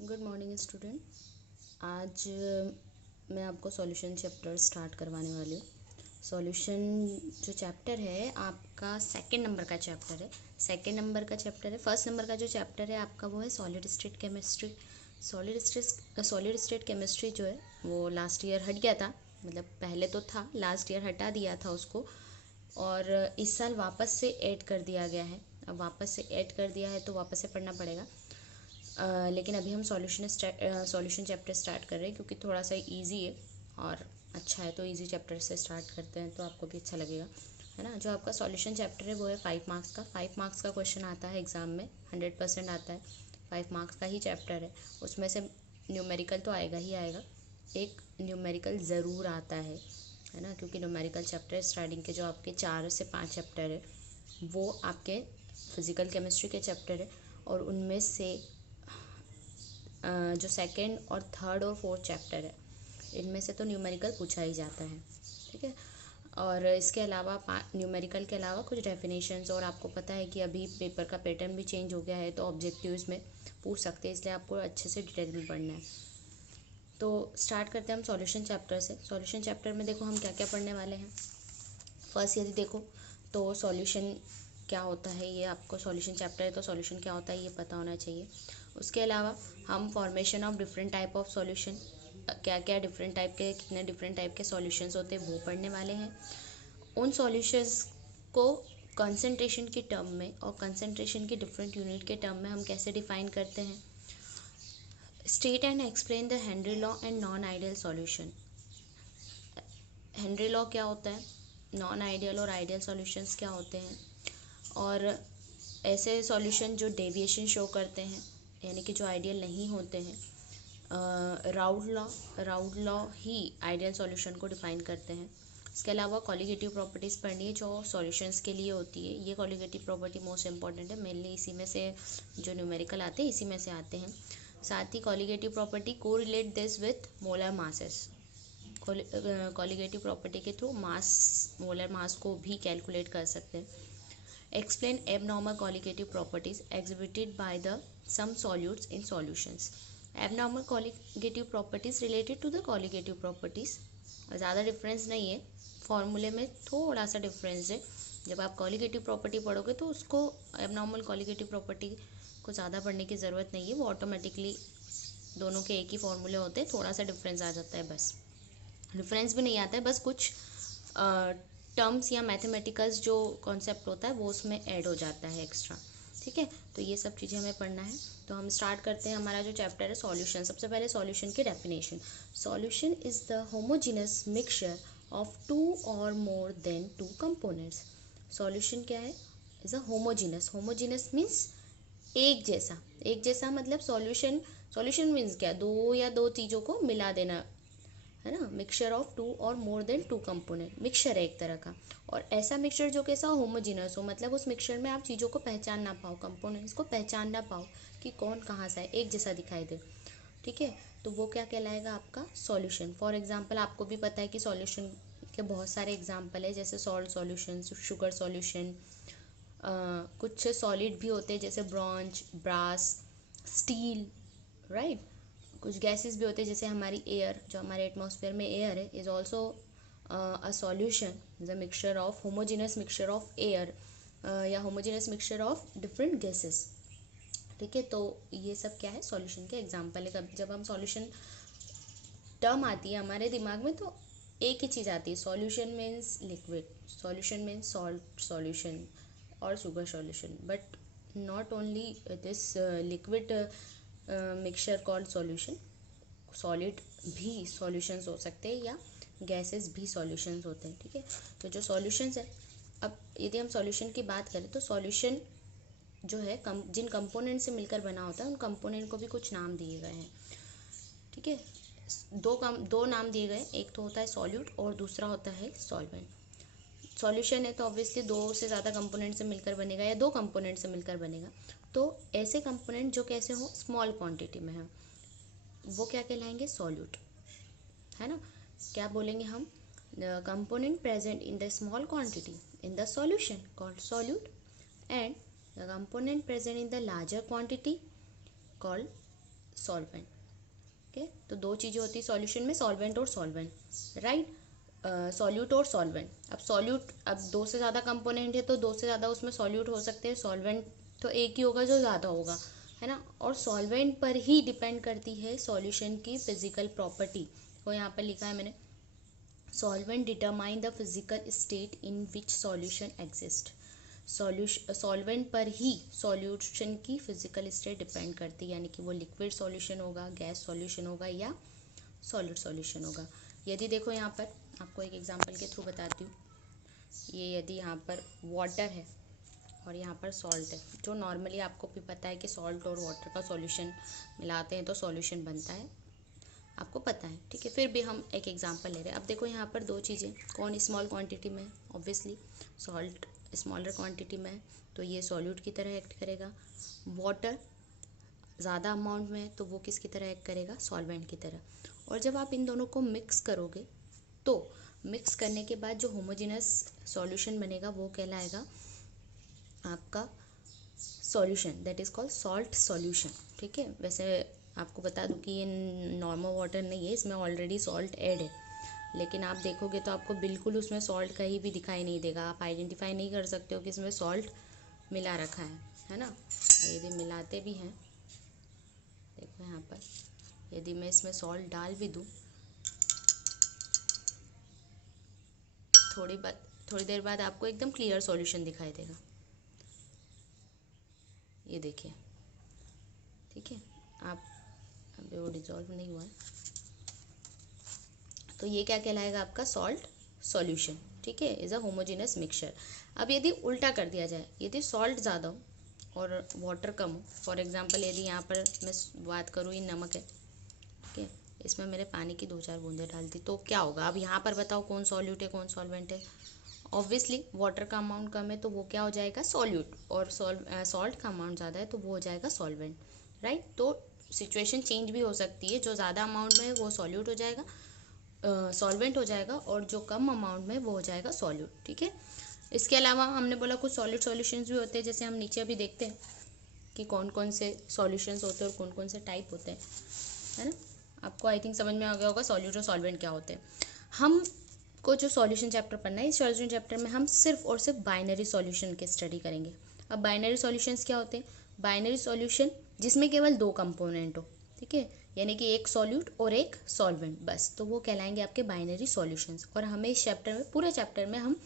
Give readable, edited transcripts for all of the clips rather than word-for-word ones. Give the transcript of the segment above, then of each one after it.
Good morning student. आज मैं आपको सॉल्यूशन चैप्टर स्टार्ट करवाने वाली हूँ। सॉल्यूशन जो चैप्टर है आपका सेकंड नंबर का चैप्टर है। फर्स्ट नंबर का जो चैप्टर है आपका वो है solid state chemistry. Solid state chemistry जो है वो लास्ट ईयर हट गया था, मतलब पहले तो था, लास्ट ईयर हटा दिया था उसको और इस साल वापस से ऐड कर दिया गया है। अब वापस से ऐड कर दिया है तो वापस से पढ़ना पड़ेगा। लेकिन अभी हम सॉल्यूशन चैप्टर स्टार्ट कर रहे हैं क्योंकि थोड़ा सा इजी है और अच्छा है, तो इजी चैप्टर से स्टार्ट करते हैं तो आपको भी अच्छा लगेगा, है ना। जो आपका सॉल्यूशन चैप्टर है वो है 5 मार्क्स का। 5 मार्क्स का क्वेश्चन आता है एग्ज़ाम में, 100% आता है। 5 मार्क्स का ही चैप्टर है, उसमें से न्यूमेरिकल तो आएगा ही आएगा, एक न्यूमेरिकल ज़रूर आता है ना, क्योंकि न्यूमेरिकल चैप्टर स्टार्टिंग के जो आपके 4 से 5 चैप्टर है वो आपके फिज़िकल केमिस्ट्री के चैप्टर है और उनमें से जो सेकंड और थर्ड और फोर्थ चैप्टर है इनमें से तो न्यूमेरिकल पूछा ही जाता है, ठीक है। और इसके अलावा न्यूमेरिकल के अलावा कुछ डेफिनेशंस, और आपको पता है कि अभी पेपर का पैटर्न भी चेंज हो गया है तो ऑब्जेक्टिव्स में पूछ सकते हैं, इसलिए आपको अच्छे से डिटेल में पढ़ना है। तो स्टार्ट करते हैं हम सॉल्यूशन चैप्टर से। सॉल्यूशन चैप्टर में देखो हम क्या क्या पढ़ने वाले हैं। फर्स्ट यदि देखो तो सॉल्यूशन क्या होता है, ये आपको सॉल्यूशन चैप्टर है तो सॉल्यूशन क्या होता है ये पता होना चाहिए। उसके अलावा हम formation of different type of solution, क्या क्या डिफरेंट टाइप के, कितने डिफरेंट टाइप के सॉल्यूशंस होते हैं वो पढ़ने वाले हैं। उन सॉल्यूशंस को कंसंट्रेशन की टर्म में और कंसंट्रेशन की डिफरेंट यूनिट के टर्म में हम कैसे डिफाइन करते हैं। State and explain the Henry law and non ideal solution. Henry law क्या होता है, नॉन आइडियल और आइडियल सॉल्यूशंस क्या होते हैं, और ऐसे सॉल्यूशन जो डेविएशन शो करते हैं यानी कि जो आइडियल नहीं होते हैं। राउड लॉ ही आइडियल सॉल्यूशन को डिफाइन करते हैं। इसके अलावा कॉलिगेटिव प्रॉपर्टीज़ पढ़नी है जो सॉल्यूशंस के लिए होती है। ये कॉलिगेटिव प्रॉपर्टी मोस्ट इंपॉर्टेंट है, मेनली इसी में से जो न्यूमेरिकल आते हैं इसी में से आते हैं। साथ ही कॉलिगेटिव प्रॉपर्टी को relate this with molar masses. Colligative property के थ्रू मोलर मास को भी कैलकुलेट कर सकते हैं। Explain abnormal colligative properties exhibited by the some solutes in solutions. Abnormal colligative properties related to the colligative properties. ज़्यादा difference नहीं है, फॉर्मूले में थोड़ा सा डिफरेंस है। जब आप कॉलिगेटिव प्रॉपर्टी पढ़ोगे तो उसको एबनॉर्मल कॉलिगेटिव प्रॉपर्टी को ज़्यादा पढ़ने की ज़रूरत नहीं है, वो ऑटोमेटिकली दोनों के एक ही फॉर्मूले होते हैं, थोड़ा सा डिफरेंस आ जाता है, बस डिफरेंस भी नहीं आता है, बस कुछ टर्म्स या मैथमेटिकल्स जो कॉन्सेप्ट होता है वो उसमें ऐड हो जाता है एक्स्ट्रा, ठीक है। तो ये सब चीज़ें हमें पढ़ना है। तो हम स्टार्ट करते हैं हमारा जो चैप्टर है सॉल्यूशन। सबसे पहले सॉल्यूशन की definition. Solution is the homogeneous mixture of two और more than two components. Solution क्या है, इज़ अ होमोजीनस मीन्स एक जैसा मतलब सॉल्यूशन मीन्स क्या, दो या दो चीज़ों को मिला देना, है ना। मिक्सचर ऑफ टू और more than two component, mixture है एक तरह का, और ऐसा मिक्सचर जो कैसा होमोजीनस हो, मतलब उस मिक्सचर में आप चीज़ों को पहचान ना पाओ, कंपोनेंट्स को पहचान ना पाओ कि कौन कहाँ से है, एक जैसा दिखाई दे, ठीक है। तो वो क्या कहलाएगा आपका सॉल्यूशन। फॉर एग्जांपल आपको भी पता है कि सॉल्यूशन के बहुत सारे एग्जांपल है, जैसे सॉल्ट सॉल्यूशन, शुगर सॉल्यूशन, कुछ सॉलिड भी होते हैं जैसे ब्रॉन्ज, ब्रास, स्टील, राइट। कुछ गैसेस भी होते हैं जैसे हमारी एयर, जो हमारे एटमॉस्फेयर में एयर है, is also a solution, is a mixture of homogeneous mixture of air या homogeneous mixture of different gases, ठीक है। तो ये सब क्या है, सॉल्यूशन के एग्जांपल है। जब हम सॉल्यूशन टर्म आती है हमारे दिमाग में तो एक ही चीज़ आती है, solution means liquid, solution means salt solution और sugar solution, but not only this liquid mixture called solution, solid भी सॉल्यूशंस हो सकते हैं या गैसेस भी सॉल्यूशंस होते हैं, ठीक है। तो जो सॉल्यूशंस है, अब यदि हम सॉल्यूशन की बात करें तो सॉल्यूशन जो है जिन कंपोनेंट से मिलकर बना होता है उन कंपोनेंट को भी कुछ नाम दिए गए हैं, ठीक है। दो नाम दिए गए, एक तो होता है सॉल्यूट और दूसरा होता है सॉल्वेंट। सॉल्यूशन है तो ऑब्वियसली दो से ज़्यादा कंपोनेंट से मिलकर बनेगा या दो कंपोनेंट से मिलकर बनेगा। तो ऐसे कंपोनेंट जो कैसे हो, स्मॉल क्वांटिटी में है, वो क्या कहलाएंगे, सॉल्यूट, है ना। क्या बोलेंगे हम, the component present in the small quantity in the solution called solute, and the component present in the larger quantity called solvent. Okay, तो दो चीज़ें होती है सॉल्यूशन में, सॉल्वेंट और सॉल्वेंट, राइट। सॉल्यूट और सॉल्वेंट। अब सॉल्यूट, अब दो से ज़्यादा कंपोनेंट है तो दो से ज़्यादा उसमें सॉल्यूट हो सकते हैं, सॉल्वेंट तो एक ही होगा जो ज़्यादा होगा, है ना। और सॉल्वेंट पर ही डिपेंड करती है सॉल्यूशन की फिजिकल प्रॉपर्टी। तो यहाँ पर लिखा है मैंने, solvent determine the physical state in which solution exist. Solvent पर ही सॉल्यूशन की फिजिकल स्टेट डिपेंड करती है, यानी कि वो लिक्विड सॉल्यूशन होगा, गैस सॉल्यूशन होगा या सॉलिड सॉल्यूशन होगा। यदि देखो यहाँ पर आपको एक एग्जांपल के थ्रू बताती हूँ, ये यदि यहाँ पर वाटर है और यहाँ पर सॉल्ट है, जो नॉर्मली आपको भी पता है कि सॉल्ट और वाटर का सॉल्यूशन मिलाते हैं तो सॉल्यूशन बनता है, आपको पता है, ठीक है। फिर भी हम एक एग्जांपल ले रहे हैं। अब देखो यहाँ पर दो चीज़ें, कौन स्मॉल क्वांटिटी में है, ऑब्वियसली सॉल्ट स्मॉलर क्वांटिटी में है तो ये सॉल्यूट की तरह एक्ट करेगा। वाटर ज़्यादा अमाउंट में है तो वो किसकी तरह एक्ट करेगा, सॉल्वेंट की तरह। और जब आप इन दोनों को मिक्स करोगे तो मिक्स करने के बाद जो होमोजेनस सॉल्यूशन बनेगा वो कहलाएगा आपका solution, that is called salt solution, ठीक है। वैसे आपको बता दूं कि ये नॉर्मल वाटर नहीं है, इसमें ऑलरेडी सॉल्ट ऐड है, लेकिन आप देखोगे तो आपको बिल्कुल उसमें सॉल्ट कहीं भी दिखाई नहीं देगा, आप आइडेंटिफाई नहीं कर सकते हो कि इसमें सॉल्ट मिला रखा है ना। यदि मिलाते भी हैं, देखो यहाँ पर यदि मैं इसमें सॉल्ट डाल भी दूँ, थोड़ी देर बाद आपको एकदम क्लियर सॉल्यूशन दिखाई देगा, ये देखिए, ठीक है। आप अभी वो डिजॉल्व नहीं हुआ है तो ये क्या कहलाएगा, आपका सॉल्ट सॉल्यूशन, ठीक है, इज़ अ होमोजेनस मिक्सचर। अब यदि उल्टा कर दिया जाए, यदि सॉल्ट ज़्यादा हो और वाटर कम हो, फॉर एग्जांपल यदि यहाँ पर मैं बात करूँ, ये नमक है, ठीक है, इसमें मैंने पानी की 2-4 बूंदें डाल दी तो क्या होगा। अब यहाँ पर बताओ कौन सॉल्यूट है कौन सॉल्वेंट है। ऑब्वियसली वाटर का अमाउंट कम है तो वो क्या हो जाएगा, सॉल्यूट, और सॉल्ट का अमाउंट ज़्यादा है तो वो हो जाएगा सॉल्वेंट, राइट। तो सिचुएशन चेंज भी हो सकती है, जो ज़्यादा अमाउंट में है वो सॉल्यूट हो जाएगा, सॉल्वेंट हो जाएगा, और जो कम अमाउंट में वो हो जाएगा सॉल्यूट, ठीक है। इसके अलावा हमने बोला कुछ सॉलिड सॉल्यूशंस भी होते हैं, जैसे हम नीचे अभी देखते हैं कि कौन कौन से सॉल्यूशंस होते हैं और कौन कौन से टाइप होते हैं, है ना। आपको आई थिंक समझ में आ गया होगा सॉल्यूट और सॉल्वेंट क्या होते हैं। हम को जो सॉल्यूशन चैप्टर पढ़ना है, इस सॉल्यूशन चैप्टर में हम सिर्फ और सिर्फ बाइनरी सॉल्यूशन की स्टडी करेंगे। अब बाइनरी सॉल्यूशंस क्या होते हैं, बाइनरी सॉल्यूशन जिसमें केवल दो कंपोनेंट हो, ठीक है, यानी कि एक सॉल्यूट और एक सॉल्वेंट, बस, तो वो कहलाएंगे आपके बाइनरी सॉल्यूशंस। और हमें इस चैप्टर में, पूरे चैप्टर में हम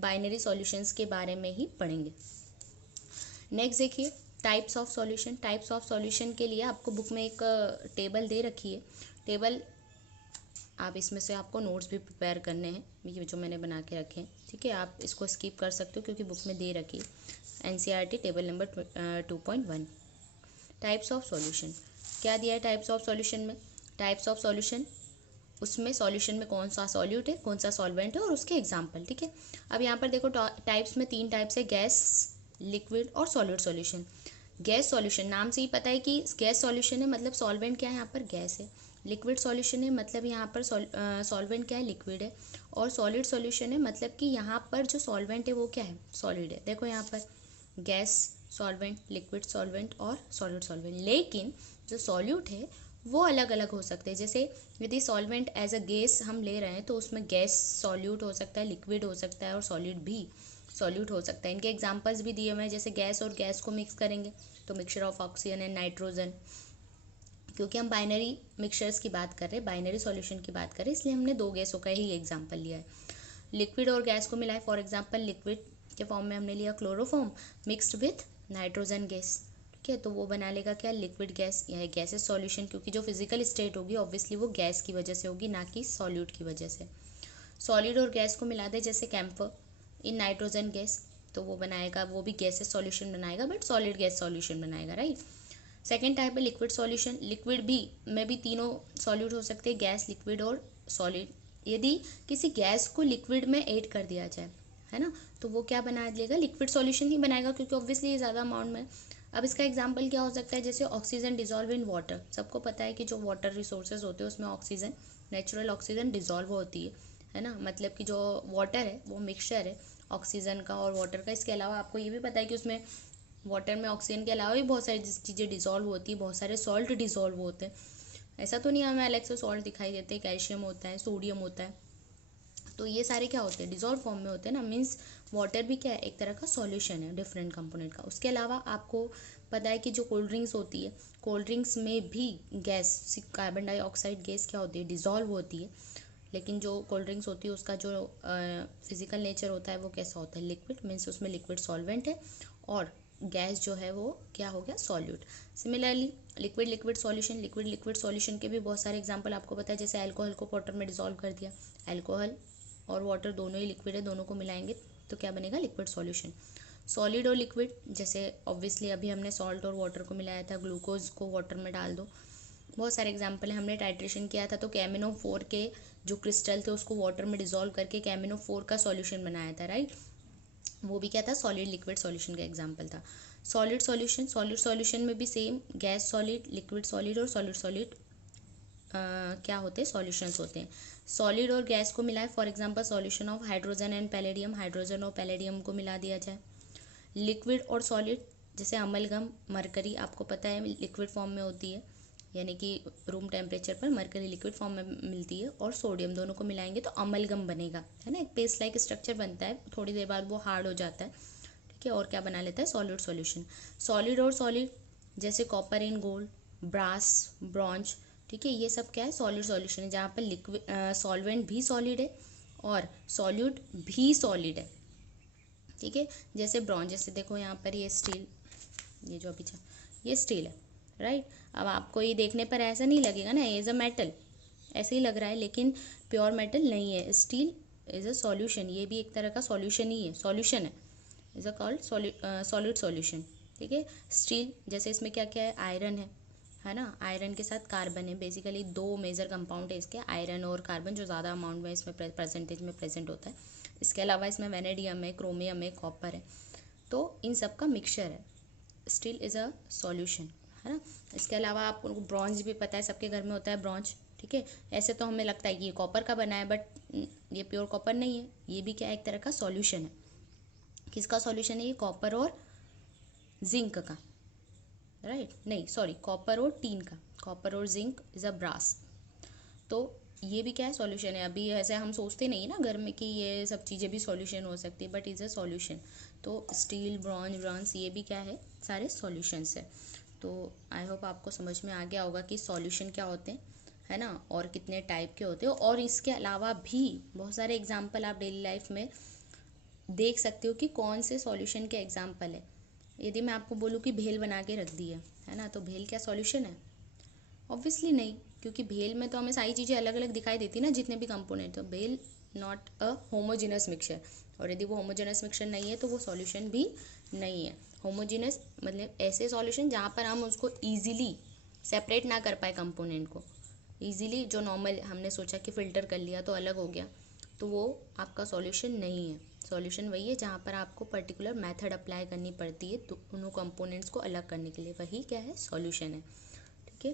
बाइनरी सॉल्यूशंस के बारे में ही पढ़ेंगे। नेक्स्ट देखिए, types of solution. Types of solution के लिए आपको बुक में एक टेबल दे रखी है, टेबल आप इसमें से आपको नोट्स भी प्रिपेयर करने हैं, ये जो मैंने बना के रखे हैं, ठीक है। आप इसको स्किप कर सकते हो क्योंकि बुक में दे रखी है, NCERT table number 2.1। Types of solution क्या दिया है, टाइप्स ऑफ सॉल्यूशन में, टाइप्स ऑफ सॉल्यूशन, उसमें सॉल्यूशन में कौन सा सॉल्यूट है कौन सा सॉल्वेंट है और उसके एग्जाम्पल, ठीक है। अब यहाँ पर देखो टाइप्स में 3 टाइप्स है, गैस, लिक्विड और सॉलिड सॉल्यूशन। गैस सॉल्यूशन, नाम से ही पता है कि गैस सॉल्यूशन है, मतलब सॉल्वेंट क्या है, यहाँ पर गैस है। लिक्विड सॉल्यूशन है, मतलब यहाँ पर सॉल्वेंट क्या है, लिक्विड है। और सॉलिड सॉल्यूशन है, मतलब कि यहाँ पर जो सॉल्वेंट है वो क्या है, सॉलिड है। देखो यहाँ पर गैस सॉल्वेंट, लिक्विड सॉल्वेंट और सॉलिड सॉल्वेंट, लेकिन जो सॉल्यूट है वो अलग अलग हो सकते हैं। जैसे यदि सॉल्वेंट एज अ गैस हम ले रहे हैं तो उसमें गैस सॉल्यूट हो सकता है, लिक्विड हो सकता है और सॉलिड भी सॉल्यूट हो सकता है। इनके एग्जांपल्स भी दिए हुए हैं, जैसे गैस और गैस को मिक्स करेंगे तो mixture of oxygen and nitrogen, क्योंकि हम बाइनरी मिक्सचर्स की बात कर रहे हैं, बाइनरी सॉल्यूशन की बात कर रहे हैं, इसलिए हमने 2 गैसों का ही एग्जाम्पल लिया है। लिक्विड और गैस को मिलाए, फॉर एग्जाम्पल लिक्विड के फॉर्म में हमने लिया chloroform mixed with nitrogen gas, ठीक है, तो वो बना लेगा क्या, लिक्विड गैस, यह गैसेस सॉल्यूशन, क्योंकि जो फिजिकल स्टेट होगी ऑब्वियसली वो गैस की वजह से होगी, ना कि सॉल्यूट की वजह से। सॉलिड और गैस को मिला दे, जैसे कैम्फर इन नाइट्रोजन गैस, तो वो बनाएगा, वो भी गैसेस सॉल्यूशन बनाएगा बट सॉलिड गैस सॉल्यूशन बनाएगा, राइट। सेकेंड टाइप है लिक्विड सॉल्यूशन। लिक्विड भी में भी तीनों सॉल्यूट हो सकते हैं, गैस, लिक्विड और सॉलिड। यदि किसी गैस को लिक्विड में ऐड कर दिया जाए, है ना, तो वो क्या बना देगा, लिक्विड सॉल्यूशन ही बनाएगा, क्योंकि ऑब्वियसली ये ज़्यादा अमाउंट में। अब इसका एग्जांपल क्या हो सकता है, जैसे ऑक्सीजन डिजॉल्व इन वाटर। सबको पता है कि जो वाटर रिसोर्सेज होते हैं उसमें ऑक्सीजन, नेचुरल ऑक्सीजन डिजॉल्व होती है ना, मतलब कि जो वाटर है वो मिक्सचर है ऑक्सीजन का और वाटर का। इसके अलावा आपको ये भी पता है कि उसमें वाटर में ऑक्सीजन के अलावा भी बहुत सारी चीज़ें डिज़ोल्व होती है, बहुत सारे सॉल्ट डिज़ोल्व होते हैं। ऐसा तो नहीं हमें अलग से सॉल्ट दिखाई देते, कैल्शियम होता है, सोडियम होता है, तो ये सारे क्या होते हैं, डिज़ोल्व फॉर्म में होते हैं ना। मीन्स वाटर भी क्या है, एक तरह का सॉल्यूशन है डिफरेंट कंपोनेंट का। उसके अलावा आपको पता है कि जो कोल्ड ड्रिंक्स होती है, कोल्ड ड्रिंक्स में भी गैस, कार्बन डाइऑक्साइड गैस क्या होती है, डिज़ोल्व होती है। लेकिन जो कोल्ड ड्रिंक्स होती है उसका जो फिजिकल नेचर होता है वो कैसा होता है, लिक्विड। मीन्स उसमें लिक्विड सॉल्वेंट है, और गैस जो है वो क्या हो गया, solute. Similarly liquid liquid solution, liquid liquid solution के भी बहुत सारे एग्जांपल आपको पता है। जैसे अल्कोहल को वाटर में डिसॉल्व कर दिया, अल्कोहल और वाटर दोनों ही लिक्विड है, दोनों को मिलाएंगे तो क्या बनेगा, लिक्विड सॉल्यूशन। सॉलिड और लिक्विड, जैसे ऑब्वियसली अभी हमने सॉल्ट और वाटर को मिलाया था, ग्लूकोज को वाटर में डाल दो, बहुत सारे एग्जाम्पल है। हमने टाइट्रेशन किया था तो KMnO4 के जो क्रिस्टल थे उसको वाटर में डिसॉल्व करके KMnO4 का सॉल्यूशन बनाया था, राइट। वो भी क्या था, सॉलिड लिक्विड सॉल्यूशन का एग्जाम्पल था। सॉलिड सॉल्यूशन, सॉलिड सॉल्यूशन में भी same, gas solid, liquid solid और सॉलिड सॉलिड क्या होते हैं, सॉल्यूशंस होते हैं। सॉलिड और गैस को मिलाए, for example solution of hydrogen and palladium, hydrogen और पैलेडियम को मिला दिया जाए। लिक्विड और सॉलिड, जैसे अमलगम, मरकरी आपको पता है लिक्विड फॉर्म में होती है, यानी कि रूम टेम्परेचर पर मरकरी लिक्विड फॉर्म में मिलती है, और सोडियम, दोनों को मिलाएंगे तो अमलगम बनेगा, है ना। एक पेस्ट लाइक स्ट्रक्चर बनता है, थोड़ी देर बाद वो हार्ड हो जाता है, ठीक है, और क्या बना लेता है, सॉलिड सॉल्यूशन। सॉलिड और सॉलिड, जैसे copper in gold, brass, bronze, ठीक है, ये सब क्या है, सॉलिड सॉल्यूशन है, जहाँ पर लिक्विड सॉल्वेंट भी सॉलिड है और सॉल्यूट भी सॉलिड है, ठीक है। जैसे ब्रॉन्ज, जैसे देखो यहाँ पर ये स्टील, ये जो अभी ये स्टील है, राइट। अब आपको ये देखने पर ऐसा नहीं लगेगा ना, एज अ मेटल ऐसे ही लग रहा है, लेकिन प्योर मेटल नहीं है। स्टील इज अ सॉल्यूशन, ये भी एक तरह का सॉल्यूशन ही है, सॉल्यूशन है, is a called solid solution, ठीक है। स्टील, जैसे इसमें क्या क्या है, आयरन है ना, आयरन के साथ कार्बन है, बेसिकली दो मेजर कंपाउंड है इसके, आयरन और कार्बन, जो ज़्यादा अमाउंट में इसमें परसेंटेज में प्रेजेंट होता है। इसके अलावा इसमें वेनेडियम है, क्रोमियम है, कॉपर है, तो इन सब का मिक्सचर है। स्टील इज़ अ सॉल्यूशन, है ना। इसके अलावा आपको ब्रॉन्ज भी पता है, सबके घर में होता है ब्रॉन्ज, ठीक है। ऐसे तो हमें लगता है कि ये कॉपर का बना है, बट ये प्योर कॉपर नहीं है, ये भी क्या है, एक तरह का सॉल्यूशन है। किसका सॉल्यूशन है ये, कॉपर और जिंक का, राइट, नहीं सॉरी, कॉपर और टीन का, कॉपर और जिंक इज़ अ ब्रास, तो ये भी क्या है, सॉल्यूशन है। अभी ऐसे हम सोचते नहीं ना घर में कि ये सब चीज़ें भी सॉल्यूशन हो सकती है, बट इज़ अ सॉल्यूशन। तो स्टील, ब्रॉन्ज, ये भी क्या है, सारे सॉल्यूशंस है। तो आई होप आपको समझ में आ गया होगा कि सॉल्यूशन क्या होते हैं, है ना, और कितने टाइप के होते हो। और इसके अलावा भी बहुत सारे एग्जाम्पल आप डेली लाइफ में देख सकते हो कि कौन से सॉल्यूशन के एग्जाम्पल है। यदि मैं आपको बोलूँ कि भेल बना के रख दी है ना, तो भेल क्या सॉल्यूशन है, ऑब्वियसली नहीं, क्योंकि भेल में तो हमें सारी चीज़ें अलग अलग दिखाई देती ना, जितने भी कंपोनेंट, तो भेल नॉट अ होमोजेनस मिक्सचर, और यदि वो होमोजेनस मिक्सचर नहीं है तो वो सॉल्यूशन भी नहीं है। होमोजेनस मतलब ऐसे सॉल्यूशन जहाँ पर हम उसको ईजिली सेपरेट ना कर पाए कंपोनेंट को, ईजिली जो नॉर्मल हमने सोचा कि फ़िल्टर कर लिया तो अलग हो गया, तो वो आपका सॉल्यूशन नहीं है। सॉल्यूशन वही है जहाँ पर आपको पर्टिकुलर मेथड अप्लाई करनी पड़ती है तो उन कंपोनेंट्स को अलग करने के लिए, वही क्या है, सॉल्यूशन है, ठीक है।